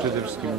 Przede wszystkim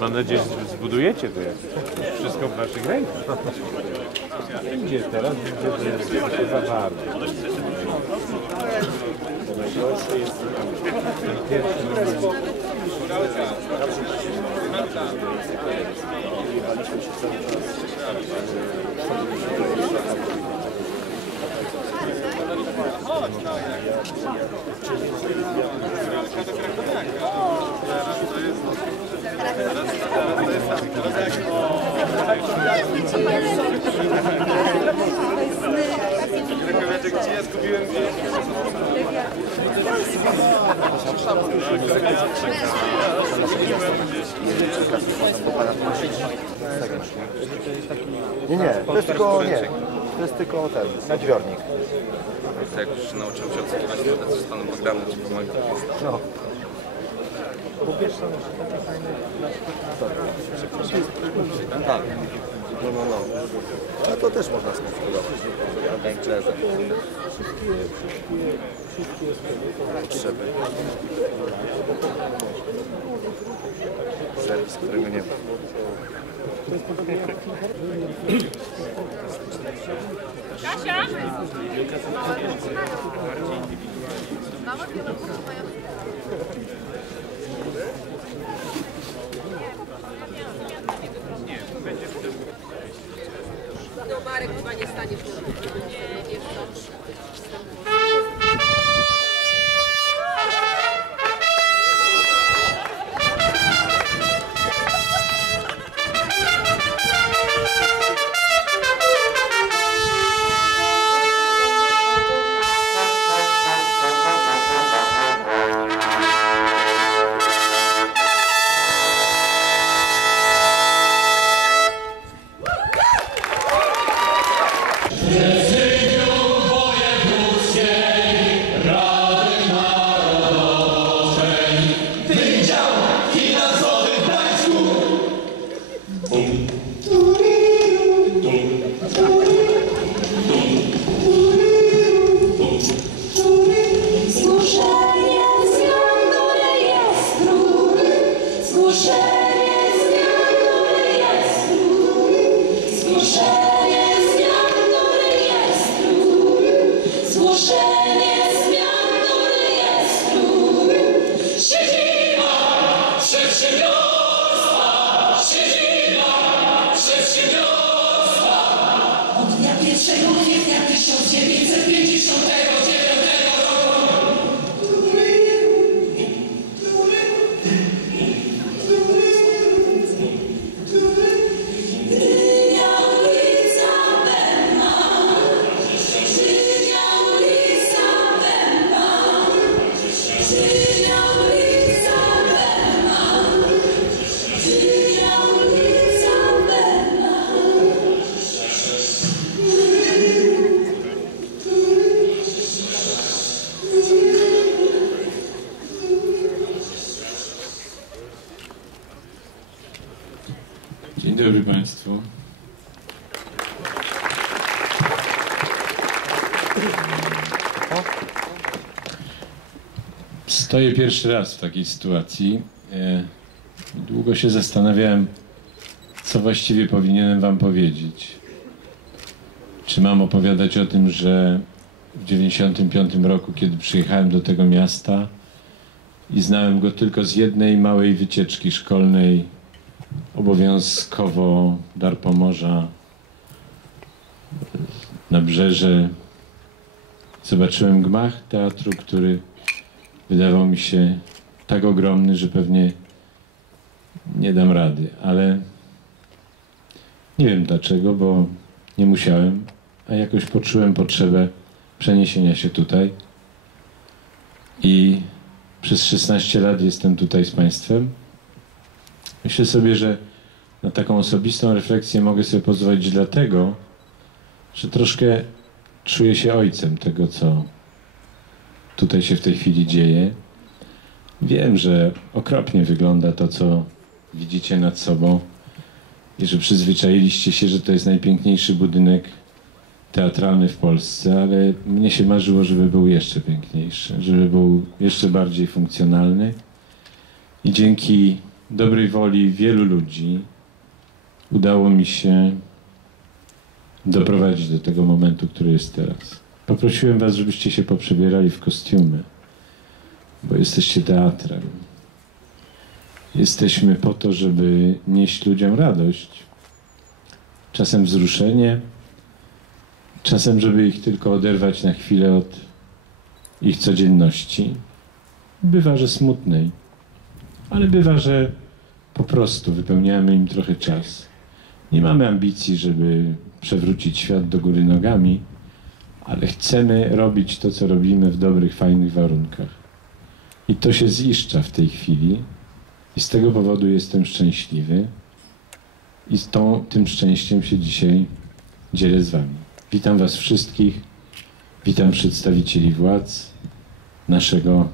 Mam nadzieję, że zbudujecie to jakoś. Wszystko w naszych rękach. Idzie teraz, widzę, że jest chyba warto. Najgorsze jest. Nie, nie, to jest tylko, nie, to jest tylko ten, nadźwiornik. To jak już nauczyłem się wodę, to stanę programem ci pomaga. No. Tak. No, no, no. Ale to też można skonfigurować. Węglerze. Potrzeby. Serwis, którego nie ma. No Shit! Dzień dobry Państwu. Stoję pierwszy raz w takiej sytuacji. E, Długo się zastanawiałem, co właściwie powinienem Wam powiedzieć. Czy mam opowiadać o tym, że w 1995 roku, kiedy przyjechałem do tego miasta i znałem go tylko z jednej małej wycieczki szkolnej obowiązkowo Dar Pomorza na brzeże zobaczyłem gmach teatru, który wydawał mi się tak ogromny, że pewnie nie dam rady, ale nie wiem dlaczego, bo nie musiałem, a jakoś poczułem potrzebę przeniesienia się tutaj i przez 16 lat jestem tutaj z Państwem. Myślę sobie, że na taką osobistą refleksję mogę sobie pozwolić dlatego, że troszkę czuję się ojcem tego, co tutaj się w tej chwili dzieje. Wiem, że okropnie wygląda to, co widzicie nad sobą i że przyzwyczailiście się, że to jest najpiękniejszy budynek teatralny w Polsce, ale mnie się marzyło, żeby był jeszcze piękniejszy, żeby był jeszcze bardziej funkcjonalny. I dzięki dobrej woli wielu ludzi udało mi się doprowadzić do tego momentu, który jest teraz. Poprosiłem Was, żebyście się poprzebierali w kostiumy, bo jesteście teatrem. Jesteśmy po to, żeby nieść ludziom radość, czasem wzruszenie, czasem, żeby ich tylko oderwać na chwilę od ich codzienności. Bywa, że smutnej, ale bywa, że po prostu wypełniamy im trochę czas. Nie mamy ambicji, żeby przewrócić świat do góry nogami, ale chcemy robić to, co robimy w dobrych, fajnych warunkach. I to się ziszcza w tej chwili. I z tego powodu jestem szczęśliwy. I z tą, tym szczęściem się dzisiaj dzielę z Wami. Witam Was wszystkich. Witam przedstawicieli władz, naszego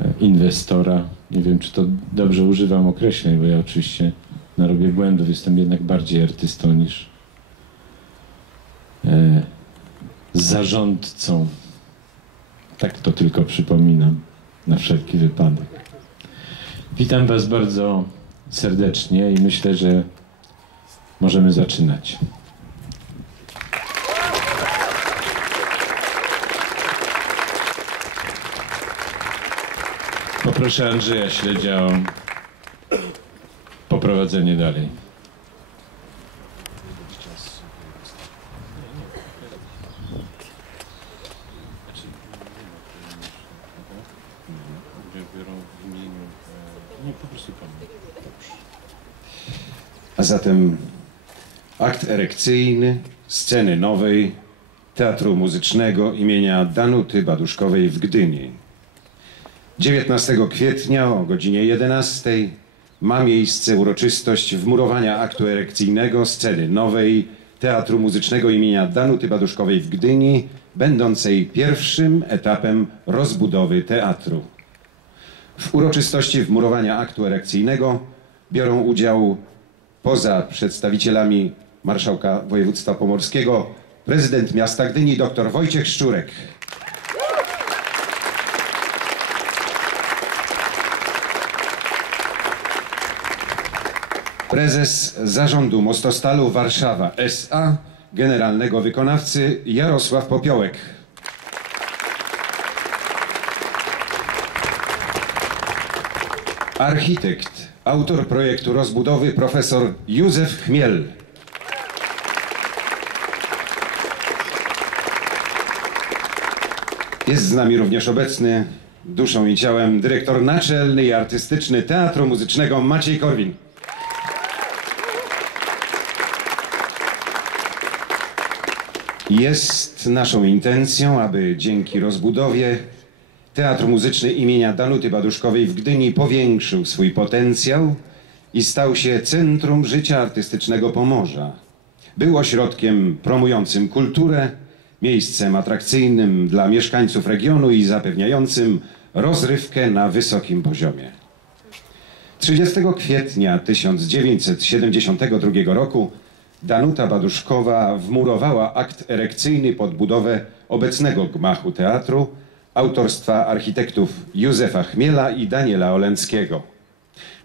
e, inwestora. Nie wiem, czy to dobrze używam określeń, bo ja oczywiście narobię błędów. Jestem jednak bardziej artystą niż e, zarządcą. Tak to tylko przypominam na wszelki wypadek. Witam Was bardzo serdecznie i myślę, że możemy zaczynać. Poproszę Andrzeja Śledzia o poprowadzenie dalej. A zatem akt erekcyjny sceny nowej Teatru Muzycznego imienia Danuty Baduszkowej w Gdyni. 19 kwietnia o godzinie 11 ma miejsce uroczystość wmurowania aktu erekcyjnego sceny nowej Teatru Muzycznego imienia Danuty Baduszkowej w Gdyni, będącej pierwszym etapem rozbudowy teatru. W uroczystości wmurowania aktu erekcyjnego biorą udział poza przedstawicielami marszałka województwa pomorskiego prezydent miasta Gdyni dr Wojciech Szczurek. Prezes Zarządu Mostostalu Warszawa SA, generalnego wykonawcy Jarosław Popiołek. Architekt, autor projektu rozbudowy profesor Józef Chmiel. Jest z nami również obecny duszą i ciałem dyrektor naczelny i artystyczny Teatru Muzycznego Maciej Korwin. Jest naszą intencją, aby dzięki rozbudowie Teatr Muzyczny imienia Danuty Baduszkowej w Gdyni powiększył swój potencjał i stał się centrum życia artystycznego Pomorza. Był ośrodkiem promującym kulturę, miejscem atrakcyjnym dla mieszkańców regionu i zapewniającym rozrywkę na wysokim poziomie. 30 kwietnia 1972 roku Danuta Baduszkowa wmurowała akt erekcyjny pod budowę obecnego gmachu teatru autorstwa architektów Józefa Chmiela i Daniela Olenckiego.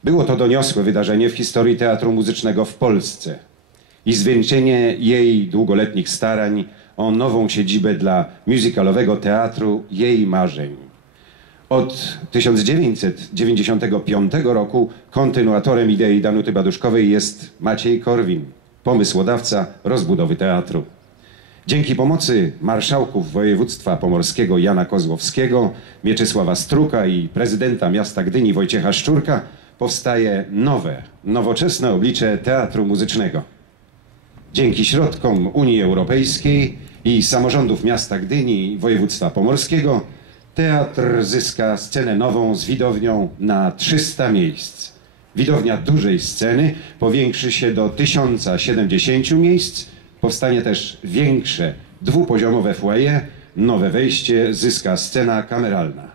Było to doniosłe wydarzenie w historii teatru muzycznego w Polsce i zwieńczenie jej długoletnich starań o nową siedzibę dla musicalowego teatru jej marzeń. Od 1995 roku kontynuatorem idei Danuty Baduszkowej jest Maciej Korwin, pomysłodawca rozbudowy teatru. Dzięki pomocy marszałków województwa pomorskiego Jana Kozłowskiego, Mieczysława Struka i prezydenta miasta Gdyni Wojciecha Szczurka powstaje nowe, nowoczesne oblicze teatru muzycznego. Dzięki środkom Unii Europejskiej i samorządów miasta Gdyni i województwa pomorskiego teatr zyska scenę nową z widownią na 300 miejsc. Widownia dużej sceny powiększy się do 1070 miejsc, powstanie też większe dwupoziomowe foyer, nowe wejście zyska scena kameralna.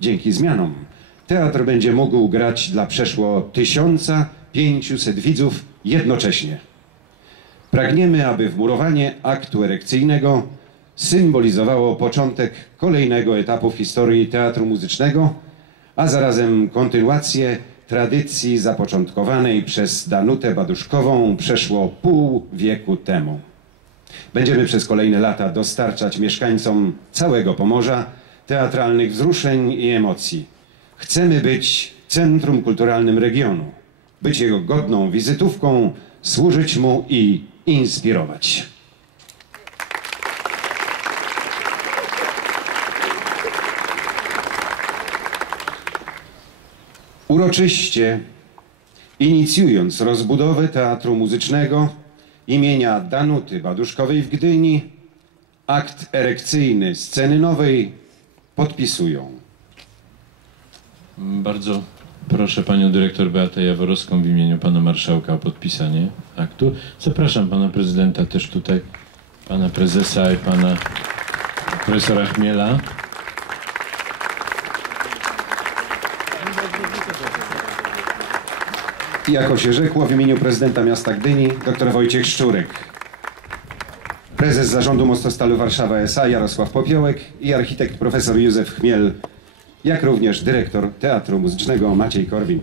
Dzięki zmianom teatr będzie mógł grać dla przeszło 1500 widzów jednocześnie. Pragniemy, aby wmurowanie aktu erekcyjnego symbolizowało początek kolejnego etapu w historii teatru muzycznego, a zarazem kontynuację tradycji zapoczątkowanej przez Danutę Baduszkową przeszło pół wieku temu. Będziemy przez kolejne lata dostarczać mieszkańcom całego Pomorza teatralnych wzruszeń i emocji. Chcemy być centrum kulturalnym regionu, być jego godną wizytówką, służyć mu i inspirować. Uroczyście inicjując rozbudowę Teatru Muzycznego imienia Danuty Baduszkowej w Gdyni, akt erekcyjny sceny nowej podpisują Bardzo proszę panią dyrektor Beatę Jaworowską w imieniu pana marszałka o podpisanie aktu. Zapraszam pana prezydenta też tutaj, pana prezesa i pana profesora Chmiela. I jako się rzekło w imieniu prezydenta miasta Gdyni dr Wojciech Szczurek, prezes zarządu Mostostalu Warszawa S.A. Jarosław Popiołek i architekt profesor Józef Chmiel, jak również dyrektor Teatru Muzycznego Maciej Korwin.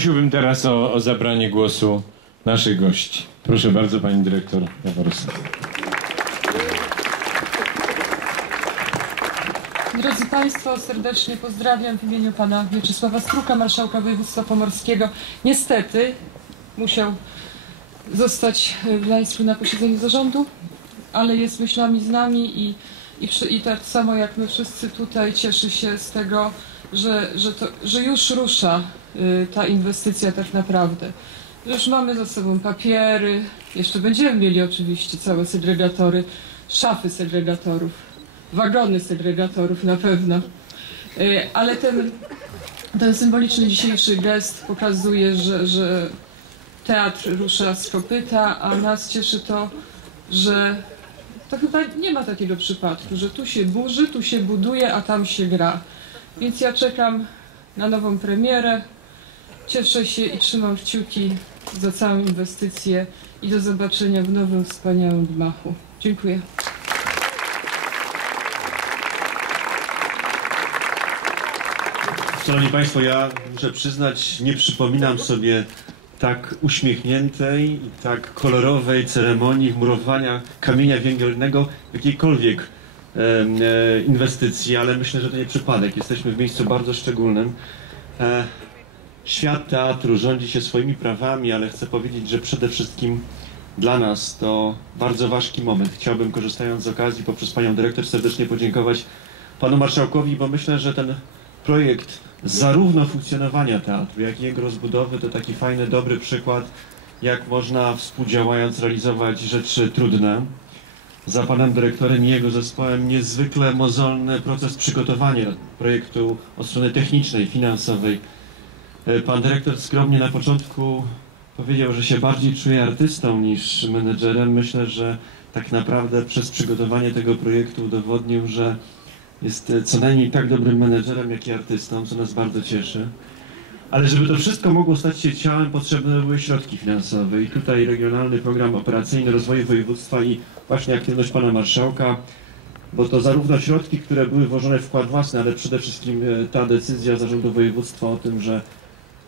Prosiłbym teraz o, o zabranie głosu naszych gości. Proszę bardzo, pani dyrektor Jaworska. Drodzy Państwo, serdecznie pozdrawiam w imieniu Pana Mieczysława Struka, Marszałka Województwa Pomorskiego. Niestety musiał zostać w Gdańsku na posiedzeniu zarządu, ale jest myślami z nami i, i, i tak samo jak my wszyscy tutaj cieszy się z tego, że, że, to, że już rusza y, ta inwestycja tak naprawdę. Już mamy za sobą papiery, jeszcze będziemy mieli oczywiście całe segregatory, szafy segregatorów wagony segregatorów na pewno. Y, Ale ten, ten symboliczny dzisiejszy gest pokazuje, że, że teatr rusza z kopyta, a nas cieszy to, że to chyba nie ma takiego przypadku, że tu się burzy, tu się buduje, a tam się gra. Więc ja czekam na nową premierę. Cieszę się i trzymam kciuki za całą inwestycję i do zobaczenia w nowym wspaniałym gmachu. Dziękuję. Szanowni Państwo, ja muszę przyznać, nie przypominam sobie tak uśmiechniętej i tak kolorowej ceremonii murowania kamienia węgielnego w jakiejkolwiek inwestycji, ale myślę, że to nie przypadek. Jesteśmy w miejscu bardzo szczególnym. E, świat teatru rządzi się swoimi prawami, ale chcę powiedzieć, że przede wszystkim dla nas to bardzo ważki moment. Chciałbym, korzystając z okazji, poprzez Panią Dyrektor serdecznie podziękować Panu Marszałkowi, bo myślę, że ten projekt zarówno funkcjonowania teatru, jak i jego rozbudowy to taki fajny, dobry przykład, jak można współdziałając realizować rzeczy trudne. Za panem dyrektorem i jego zespołem niezwykle mozolny proces przygotowania projektu od strony technicznej, finansowej. E, Pan dyrektor skromnie na początku powiedział, że się bardziej czuje artystą niż menedżerem. Myślę, że tak naprawdę przez przygotowanie tego projektu udowodnił, że jest e, co najmniej tak dobrym menedżerem, jak i artystą, co nas bardzo cieszy. Ale żeby to wszystko mogło stać się ciałem, potrzebne były środki finansowe. I tutaj Regionalny Program Operacyjny Rozwoju Województwa i właśnie aktywność Pana Marszałka, bo to zarówno środki, które były włożone w wkład własny, ale przede wszystkim e, ta decyzja Zarządu Województwa o tym, że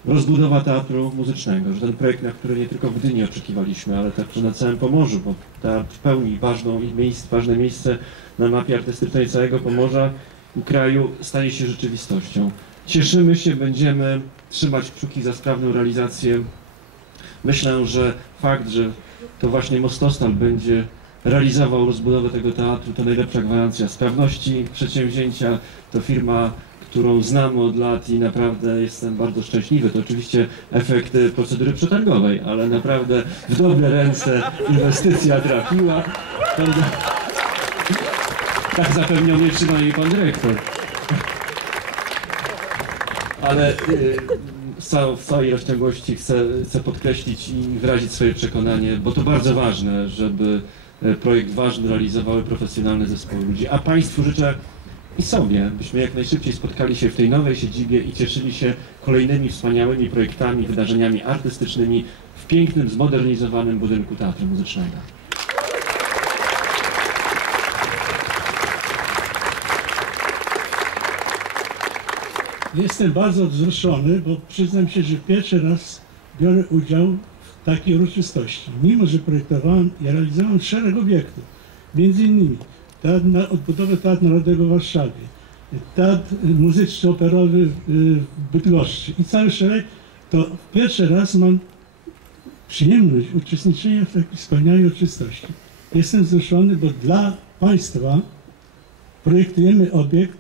rozbudowa teatru muzycznego, że ten projekt, na który nie tylko w Gdyni oczekiwaliśmy, ale także na całym Pomorzu, bo teatr pełni ważną miejsc, ważne miejsce na mapie artystycznej całego Pomorza i kraju stanie się rzeczywistością. Cieszymy się, będziemy trzymać kciuki za sprawną realizację. Myślę, że fakt, że to właśnie Mostostal będzie realizował rozbudowę tego teatru, to najlepsza gwarancja sprawności przedsięwzięcia. To firma, którą znam od lat i naprawdę jestem bardzo szczęśliwy. To oczywiście efekt procedury przetargowej, ale naprawdę w dobre ręce inwestycja trafiła. Tak zapewniał mnie przynajmniej pan dyrektor. Ale y, w całej rozciągłości chcę, chcę podkreślić i wyrazić swoje przekonanie, bo to bardzo ważne, żeby projekt ważny realizowały profesjonalne zespoły ludzi. A Państwu życzę i sobie, byśmy jak najszybciej spotkali się w tej nowej siedzibie i cieszyli się kolejnymi wspaniałymi projektami, wydarzeniami artystycznymi w pięknym, zmodernizowanym budynku Teatru Muzycznego. Jestem bardzo wzruszony, bo przyznam się, że pierwszy raz biorę udział takiej uroczystości. Mimo, że projektowałem i realizowałem szereg obiektów, między innymi teatr, na- odbudowę Teatru Narodowego w Warszawie, Teatr Muzyczno-Operowy w Bydgoszczy i cały szereg, to pierwszy raz mam przyjemność uczestniczenia w takiej wspaniałej uroczystości. Jestem wzruszony, bo dla Państwa projektujemy obiekt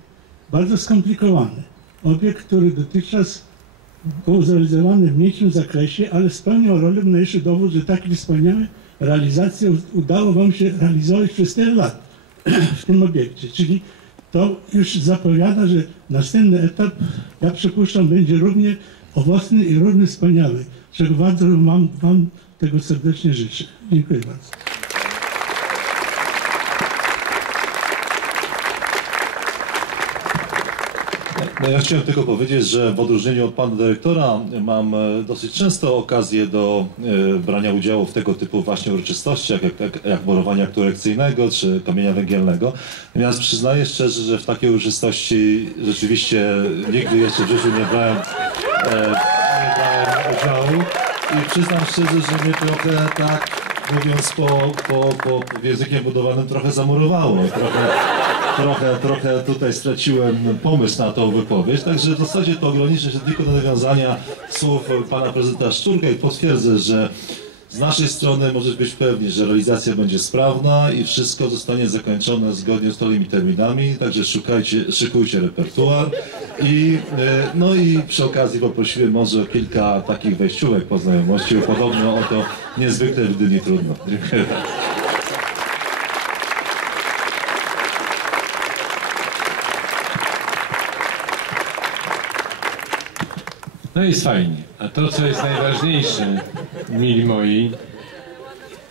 bardzo skomplikowany. Obiekt, który dotychczas był zrealizowany w mniejszym zakresie, ale spełniał rolę mniejszy dowód, że takie wspaniałe realizacje u- udało Wam się realizować przez tyle lat w tym obiekcie. Czyli to już zapowiada, że następny etap, ja przypuszczam, będzie równie owocny i równie wspaniały, czego bardzo wam tego serdecznie życzę. Dziękuję bardzo. No ja chciałem tylko powiedzieć, że w odróżnieniu od pana dyrektora mam e, dosyć często okazję do e, brania udziału w tego typu właśnie uroczystościach, jak, jak, jak morowania korekcyjnego czy kamienia węgielnego. Natomiast przyznaję szczerze, że w takiej uroczystości rzeczywiście nigdy jeszcze w życiu nie brałem, e, nie brałem udziału i przyznam szczerze, że mnie trochę tak mówiąc po, po, po, po językiem budowanym trochę zamurowało. Trochę, trochę, trochę tutaj straciłem pomysł na tą wypowiedź, także w zasadzie to ograniczę się tylko do nawiązania słów pana prezydenta Szczurka i potwierdzę, że z naszej strony możesz być pewni, że realizacja będzie sprawna i wszystko zostanie zakończone zgodnie z tolymi terminami, także szukajcie, szykujcie repertuar i e, no i przy okazji poprosiłem może o kilka takich wejściówek po znajomości, podobno o to niezwykle w Gdyni trudno. Dziękuję No jest fajnie. A to, co jest najważniejsze, mili moi,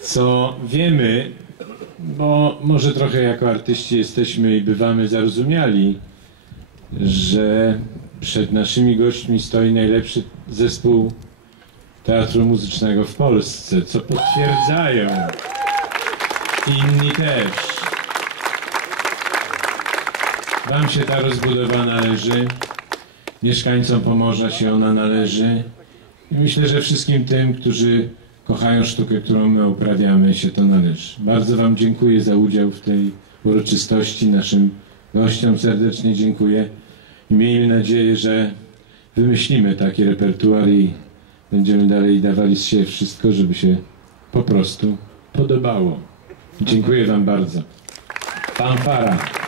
co wiemy, bo może trochę jako artyści jesteśmy i bywamy zarozumiali, że przed naszymi gośćmi stoi najlepszy zespół teatru muzycznego w Polsce, co potwierdzają inni też. Wam się ta rozbudowa należy. Mieszkańcom Pomorza się ona należy i myślę, że wszystkim tym, którzy kochają sztukę, którą my uprawiamy, się to należy. Bardzo Wam dziękuję za udział w tej uroczystości. Naszym gościom serdecznie dziękuję i miejmy nadzieję, że wymyślimy taki repertuar i będziemy dalej dawali z siebie wszystko, żeby się po prostu podobało. Dziękuję Wam bardzo. Fanfara.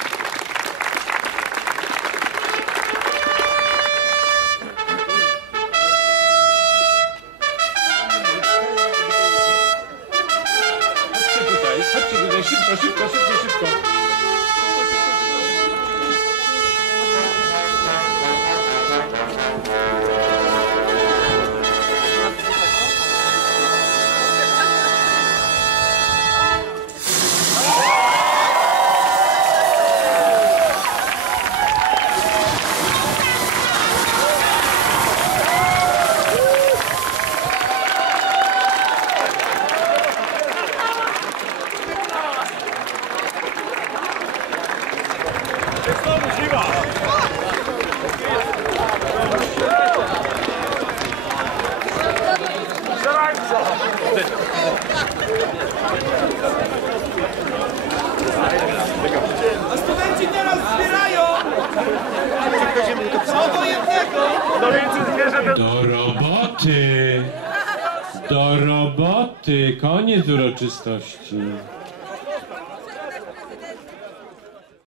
Roboty!